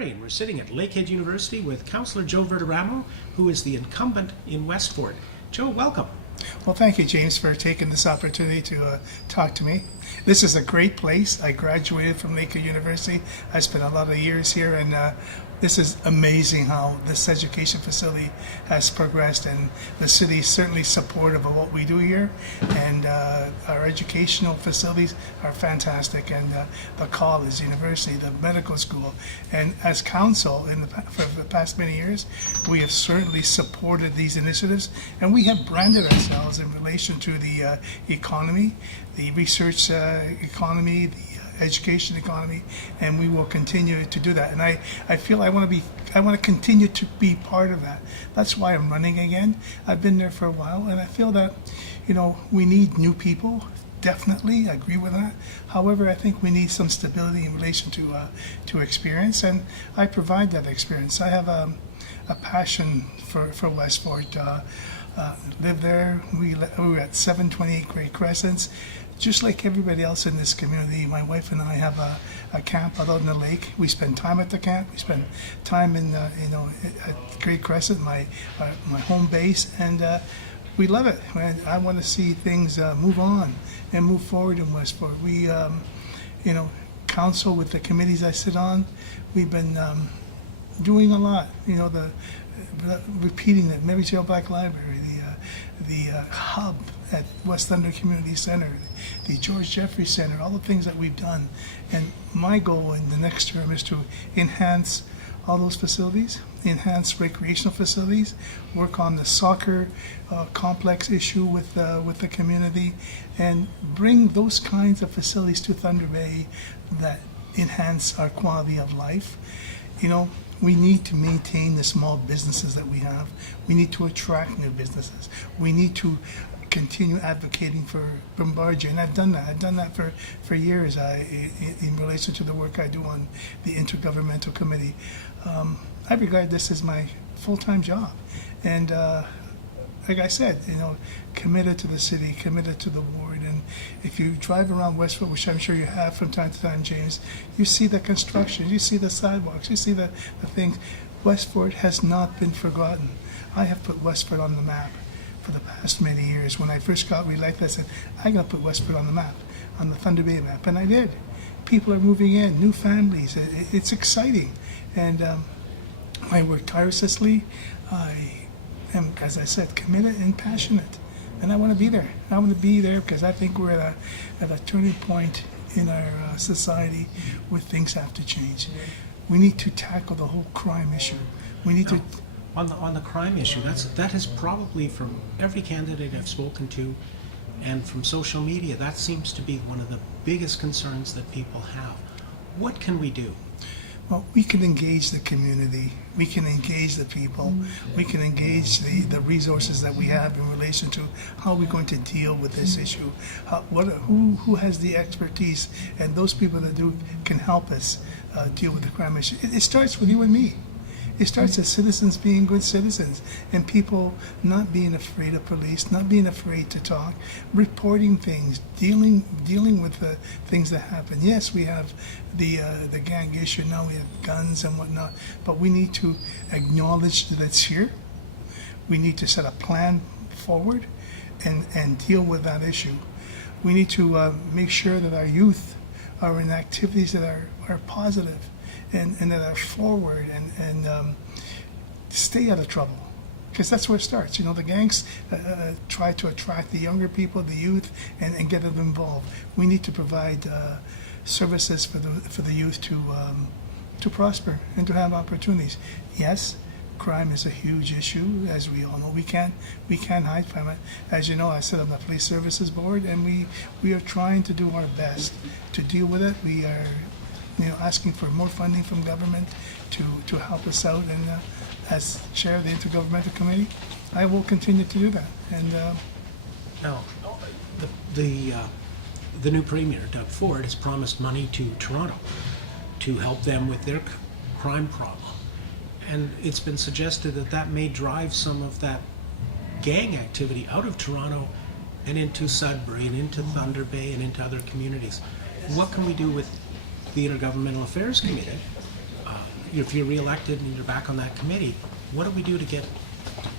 Murray, and we're sitting at Lakehead University with Councillor Joe Virdiramo, who is the incumbent in Westfort. Joe, welcome. Well, thank you, James, for taking this opportunity to talk to me. This is a great place. I graduated from Lakehead University. I spent a lot of years here, and this is amazing how this education facility has progressed, and the city is certainly supportive of what we do here, and our educational facilities are fantastic, and the college, university, the medical school, and as council for the past many years, we have certainly supported these initiatives, and we have branded ourselves in relation to the economy, the research economy, the education economy, and we will continue to do that. And I feel I want to continue to be part of that. That's why I'm running again. I've been there for a while, and I feel that, we need new people. Definitely, I agree with that. However, I think we need some stability in relation to experience, and I provide that experience. I have a passion for Westfort. Live there. We were at 728 Great Crescents. Just like everybody else in this community, my wife and I have a camp out on the lake. We spend time at the camp. We spend time in, at Great Crescent, my home base, and we love it. I want to see things move on and move forward in Westfort. We, council with the committees I sit on, we've been doing a lot. Repeating that Mary Jo Black Library, the hub at West Thunder Community Center, the George Jeffrey Center, all the things that we've done. And my goal in the next term is to enhance all those facilities, enhance recreational facilities, work on the soccer complex issue with the community, and bring those kinds of facilities to Thunder Bay that enhance our quality of life. We need to maintain the small businesses that we have. We need to attract new businesses. We need to continue advocating for Bombardier, and I've done that. I've done that for years in relation to the work I do on the Intergovernmental Committee. I regard this as my full-time job, and like I said, committed to the city, committed to the ward. And if you drive around Westfort, which I'm sure you have from time to time, James, you see the construction, you see the sidewalks, you see the things. Westfort has not been forgotten. I have put Westfort on the map for the past many years. When I first got reelected, I said, I'm going to put Westfort on the map, on the Thunder Bay map, and I did. People are moving in, new families. It's exciting. And I work tirelessly. I am, as I said, committed and passionate, and I want to be there. I want to be there because I think we're at a turning point in our society where things have to change. We need to tackle the whole crime issue. We need to. On the crime issue, that is probably, from every candidate I've spoken to, and from social media, that seems to be one of the biggest concerns that people have. What can we do? Well, we can engage the community, we can engage the people, we can engage the resources that we have in relation to how we're going to deal with this issue, who has the expertise, and those people that do can help us deal with the crime issue. It starts with you and me. It starts as citizens being good citizens, and people not being afraid of police, not being afraid to talk, reporting things, dealing with the things that happen. Yes, we have the gang issue now. We have guns and whatnot, but we need to acknowledge that it's here. We need to set a plan forward and deal with that issue. We need to make sure that our youth are in activities that are positive. And that are forward and stay out of trouble, because that's where it starts. The gangs try to attract the younger people, the youth, and get them involved. We need to provide services for the youth to prosper and to have opportunities. Yes, crime is a huge issue, as we all know. We can't hide from it. As you know, I sit on the Police Services Board, and we are trying to do our best to deal with it. We are asking for more funding from government to help us out, and as chair of the Intergovernmental Committee, I will continue to do that. And now, the new Premier, Doug Ford, has promised money to Toronto to help them with their crime problem, and it's been suggested that may drive some of that gang activity out of Toronto and into Sudbury and into Thunder Bay and into other communities. What can we do with the Intergovernmental Affairs Committee if you're reelected and you're back on that committee, what do we do to get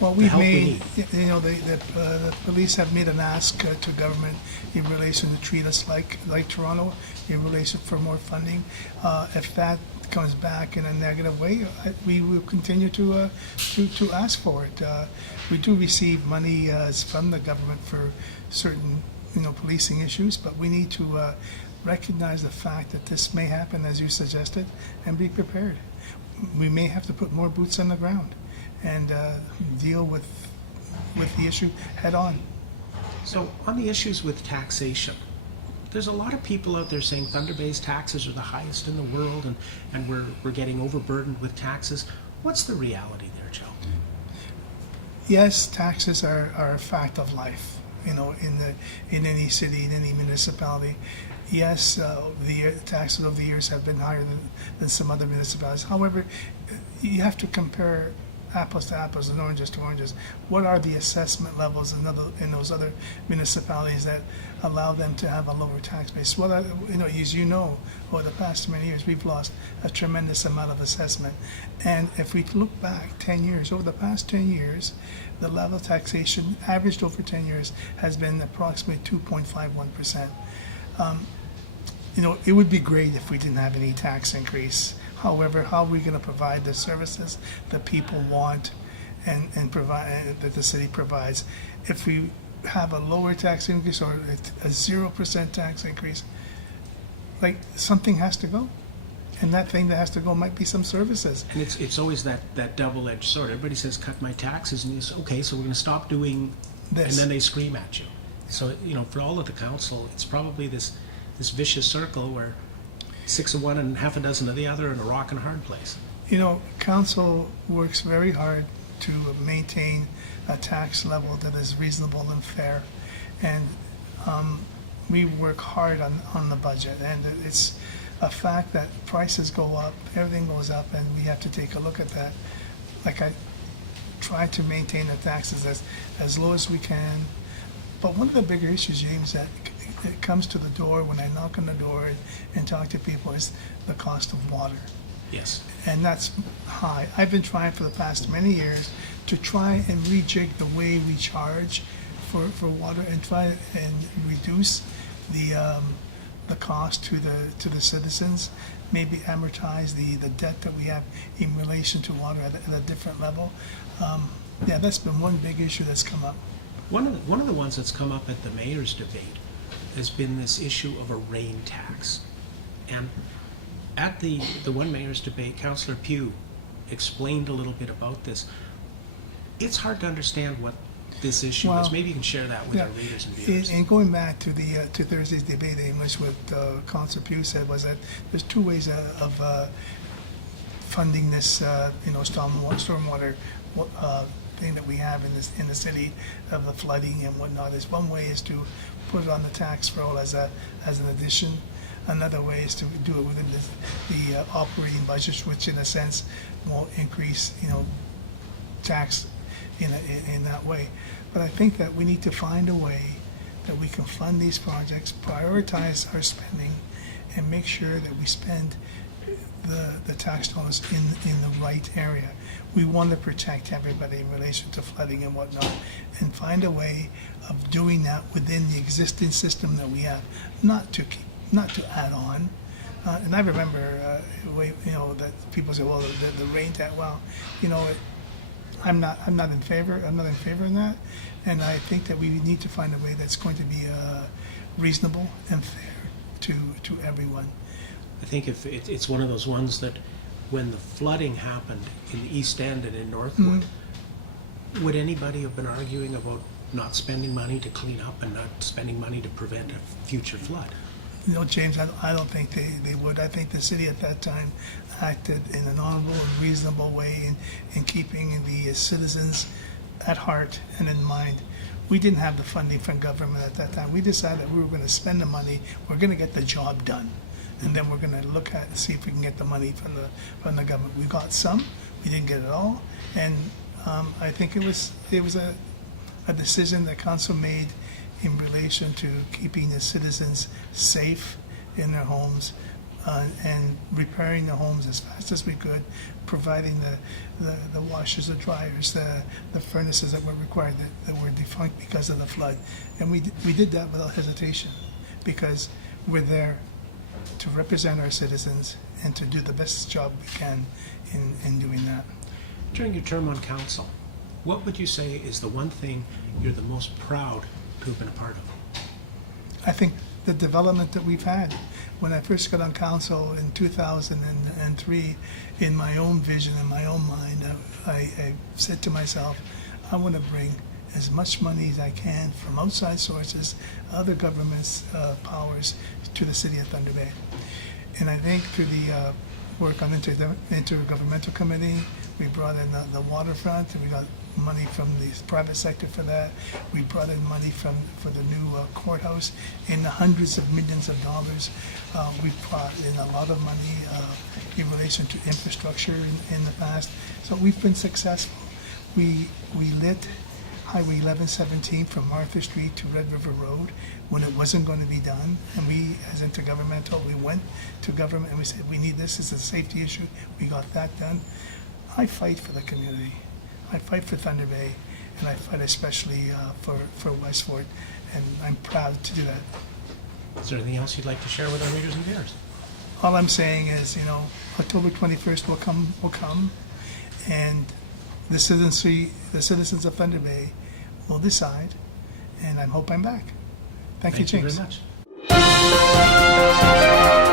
Well, the we've help we made, need? the police have made an ask to government in relation to treat us like Toronto, in relation for more funding. If that comes back in a negative way, we will continue to ask for it. We do receive money from the government for certain, policing issues, but we need to recognize the fact that this may happen, as you suggested, and be prepared. We may have to put more boots on the ground and deal with the issue head on. So on the issues with taxation, there's a lot of people out there saying Thunder Bay's taxes are the highest in the world, and we're getting overburdened with taxes. What's the reality there, Joe? Yes, taxes are a fact of life, in any city, in any municipality. Yes, the taxes over the years have been higher than some other municipalities. However, you have to compare apples to apples and oranges to oranges. What are the assessment levels in those other municipalities that allow them to have a lower tax base? Well, as you know, over the past many years, we've lost a tremendous amount of assessment. And if we look back 10 years, over the past 10 years, the level of taxation averaged over 10 years has been approximately 2.51%. It would be great if we didn't have any tax increase. However, how are we going to provide the services that people want and provide that the city provides? If we have a lower tax increase or a 0% tax increase, like something has to go. And that thing that has to go might be some services. And it's always that double-edged sword. Everybody says cut my taxes, and you say, okay, so we're going to stop doing This. and then they scream at you. So for all of the council, it's probably this vicious circle where 6 of one and half a dozen of the other, in a rock and hard place. Council works very hard to maintain a tax level that is reasonable and fair, and we work hard on the budget. And it's a fact that prices go up, everything goes up, and we have to take a look at that. Like I try to maintain the taxes as low as we can. But one of the bigger issues, James, that it comes to the door when I knock on the door and talk to people is the cost of water. Yes. And that's high. I've been trying for the past many years to try and rejig the way we charge for water and try and reduce the cost to the citizens, maybe amortize the debt that we have in relation to water at a different level. That's been one big issue that's come up. One of the ones that's come up at the mayor's debate has been this issue of a rain tax. And at the one mayor's debate, Councillor Pugh explained a little bit about this. It's hard to understand what this issue is. Maybe you can share that with our readers and viewers. And going back to to Thursday's debate, Amos, what Councillor Pugh said was that there's two ways of funding this, stormwater thing that we have in the city of the flooding and whatnot. Is one way is to put it on the tax roll as an addition. Another way is to do it within the operating budget, which in a sense will increase, tax in that way. But I think that we need to find a way that we can fund these projects, prioritize our spending, and make sure that we spend the tax dollars in the right area. We want to protect everybody in relation to flooding and whatnot, and find a way of doing that within the existing system that we have, not to add on. And I remember, that people say, well, the rain tax. Well, I'm not in favor. I'm not in favor of that, and I think that we need to find a way that's going to be reasonable and fair to everyone. I think if it's one of those ones that when the flooding happened in the East End and in Northwood, would anybody have been arguing about not spending money to clean up and not spending money to prevent a future flood? James, I don't think they would. I think the city at that time acted in an honorable and reasonable way in keeping the citizens at heart and in mind. We didn't have the funding from government at that time. We decided that we were going to spend the money, we're going to get the job done, and then we're going to look at and see if we can get the money from the government. We got some, we didn't get it all, and I think it was a decision that council made in relation to keeping the citizens safe in their homes, and repairing the homes as fast as we could, providing the washers, the dryers, the furnaces that were required that were defunct because of the flood. And we did that without hesitation, because we're there to represent our citizens and to do the best job we can in doing that. During your term on council, what would you say is the one thing you're the most proud to have been a part of? I think the development that we've had. When I first got on council in 2003, in my own vision, in my own mind, I said to myself, I want to bring as much money as I can from outside sources, other governments' powers, to the city of Thunder Bay. And I think through the work on intergovernmental committee, we brought in the waterfront, and we got money from the private sector for that. We brought in money for the new courthouse in the hundreds of millions of dollars. We brought in a lot of money in relation to infrastructure in the past. So we've been successful. We lit Highway 1117 from Martha Street to Red River Road when it wasn't going to be done. And we, as intergovernmental, we went to government and we said, we need this, it's a safety issue. We got that done. I fight for the community. I fight for Thunder Bay, and I fight especially for Westfort, and I'm proud to do that. Is there anything else you'd like to share with our readers and viewers? All I'm saying is, October 21st will come, and the citizens of Thunder Bay will decide, and I hope I'm back. Thank you, James. Thank you very much.